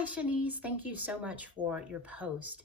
Hi, Shanice. Thank you so much for your post.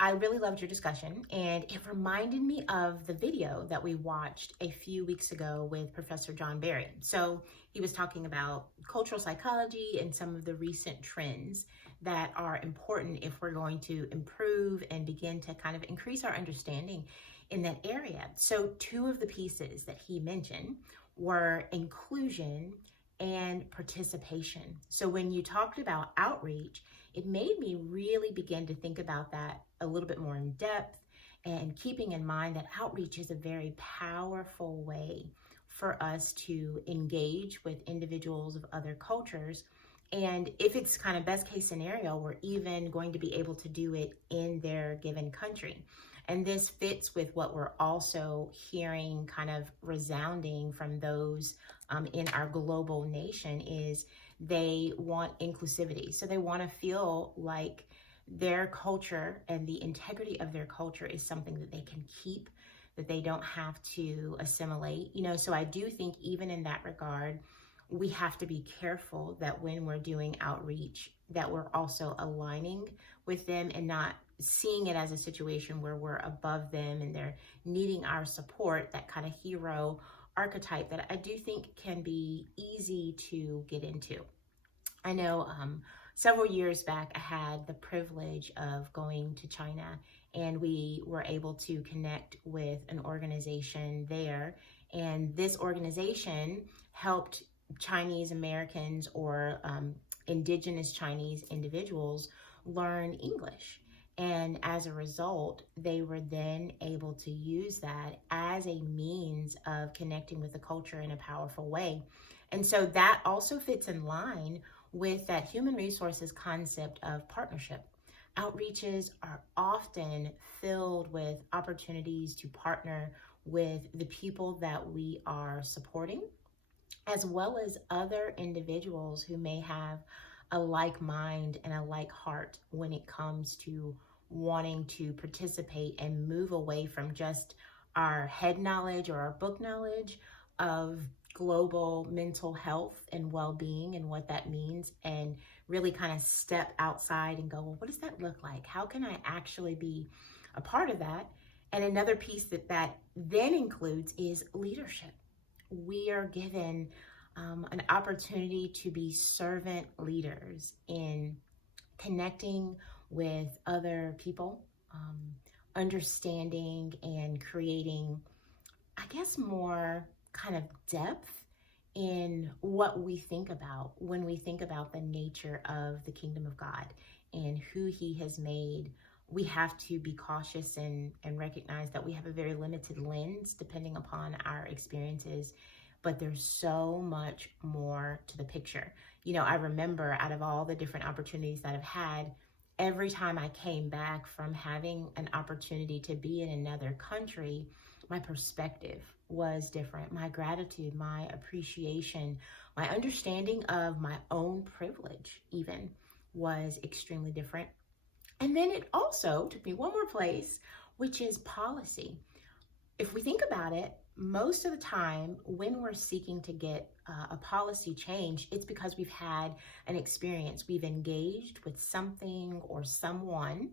I really loved your discussion, and it reminded me of the video that we watched a few weeks ago with Professor John Barry. So he was talking about cultural psychology and some of the recent trends that are important if we're going to improve and begin to kind of increase our understanding in that area. So two of the pieces that he mentioned were inclusion and participation. So when you talked about outreach, it made me really begin to think about that a little bit more in depth, and keeping in mind that outreach is a very powerful way for us to engage with individuals of other cultures. And if it's kind of best case scenario, we're even going to be able to do it in their given country. And this fits with what we're also hearing kind of resounding from those in our global nation is they want inclusivity. So they want to feel like their culture and the integrity of their culture is something that they can keep, that they don't have to assimilate. So I do think even in that regard, we have to be careful that when we're doing outreach, that we're also aligning with them and not seeing it as a situation where we're above them and they're needing our support, that kind of hero archetype that I do think can be easy to get into. I know several years back, I had the privilege of going to China, and we were able to connect with an organization there. And this organization helped Chinese Americans or Indigenous Chinese individuals learn English. And as a result, they were then able to use that as a means of connecting with the culture in a powerful way. And so that also fits in line with that human resources concept of partnership. Outreaches are often filled with opportunities to partner with the people that we are supporting, as well as other individuals who may have a like mind and a like heart when it comes to wanting to participate and move away from just our head knowledge or our book knowledge of global mental health and well-being and what that means, and really kind of step outside and go, well, what does that look like? How can I actually be a part of that? And another piece that then includes is leadership. We are given an opportunity to be servant leaders in connecting with other people, understanding and creating, I guess, more kind of depth in what we think about when we think about the nature of the kingdom of God and who he has made. We have to be cautious and recognize that we have a very limited lens depending upon our experiences, but there's so much more to the picture. I remember out of all the different opportunities that I've had, every time I came back from having an opportunity to be in another country, my perspective was different. My gratitude, my appreciation, my understanding of my own privilege even was extremely different. And then it also took me one more place, which is policy. If we think about it, most of the time when we're seeking to get a policy change, it's because we've had an experience. We've engaged with something or someone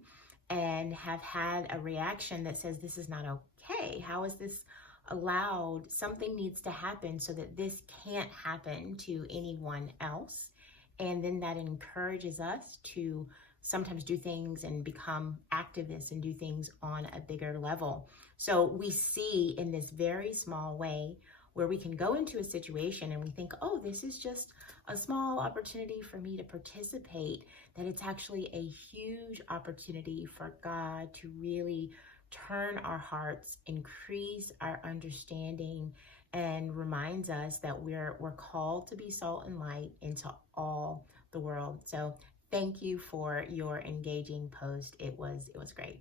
and have had a reaction that says, this is not okay. How is this allowed? Something needs to happen so that this can't happen to anyone else. And then that encourages us to sometimes do things and become activists and do things on a bigger level. So we see in this very small way where we can go into a situation and we think, oh, this is just a small opportunity for me to participate, that it's actually a huge opportunity for God to really turn our hearts, increase our understanding, and reminds us that we're called to be salt and light into all the world. So thank you for your engaging post. It was great.